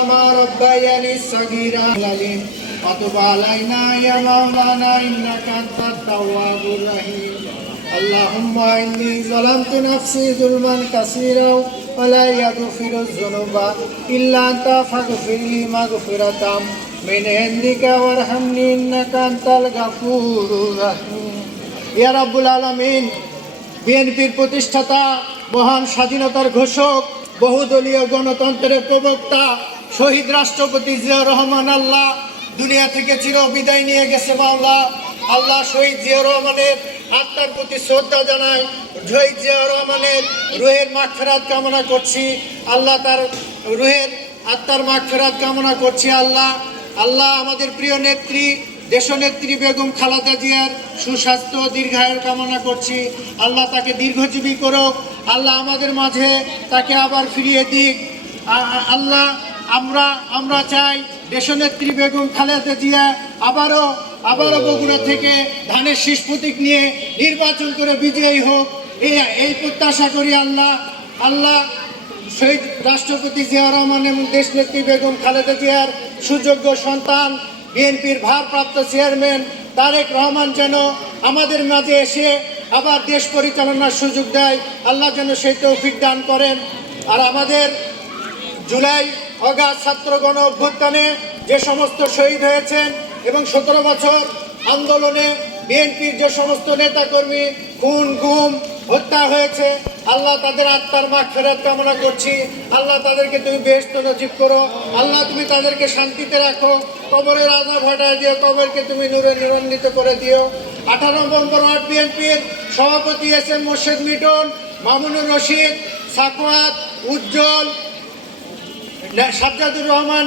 ما ربياني صغيرا العليم وتب علينا يا مولانا انك انت التواب الرحيم اللهم اني ظلمت نفسي ظلما كثيرا ولا يغفر الذنوب الا انت فاغفر لي مغفرة من عندك وارحمني انك انت الغفور الرحيم ইয়া রাব্বুল আলামিন বিএনপির প্রতিষ্ঠাতা মহান স্বাধীনতার ঘোষক বহুদলীয় গণতন্ত্রের প্রবক্তা শহীদ রাষ্ট্রপতি জিয়া রহমান আল্লাহ দুনিয়া থেকে চির বিদায় নিয়ে গেছে মাওলা আল্লাহ। শহীদ জিয়া রহমানের আত্মার প্রতি শ্রদ্ধা জানাই শহীদ জিয়া রহমানের রুহের মাগফিরাত কামনা করছি। আল্লাহ তার রুহের আত্মার মাগফিরাত কামনা করছি আল্লাহ। আল্লাহ আমাদের প্রিয় নেত্রী, দেশনেত্রী বেগম খালাদা জিয়ার সুস্বাস্থ্য দীর্ঘায়ুর কামনা করছি। আল্লাহ তাকে দীর্ঘজীবী করুক। আল্লাহ আমাদের মাঝে তাকে আবার ফিরিয়ে দিক। আল্লাহ আমরা আমরা চাই দেশনেত্রী বেগম খালেদা জিয়া আবারও আবারও বগুড়া থেকে ধানের শীষ প্রতীক নিয়ে নির্বাচন করে বিজয়ী হোক। এই এই প্রত্যাশা করি আল্লাহ আল্লাহ শহীদ রাষ্ট্রপতি জিয়া রহমান এবং দেশনেত্রী বেগম খালেদা জিয়ার সুযোগ্য সন্তান, বিএনপির ভারপ্রাপ্ত চেয়ারম্যান তারেক রহমান যেন আমাদের মাঝে এসে আবার দেশ পরিচালনার সুযোগ দেয়। আল্লাহ যেন সেই তৌফিক দান করেন। আর আমাদের জুলাই অগাস্ট ছাত্রগণ অভ্যুত্থানে যে সমস্ত শহীদ হয়েছেন এবং সতেরো বছর আন্দোলনে বিএনপির যে সমস্ত নেতাকর্মী খুন, গুম, হত্যা হয়েছে, আল্লাহ তাদের আত্মার মাখ ফেরত কামনা করছি। আল্লাহ তাদেরকে তুমি বেহস্ত নজিব করো। আল্লাহ তুমি তাদেরকে শান্তিতে রাখো। কবরের আজাব হটায় দিও, কবরকে তুমি নূরে নিরন্বিত করে দিও। আঠারো নম্বর ওয়ার্ড বিএনপির সভাপতি এস এম মোর্শেদ মিটন মামুনুর রশিদ সাকওয়াত উজ্জ্বল সাজ্জাদুর রহমান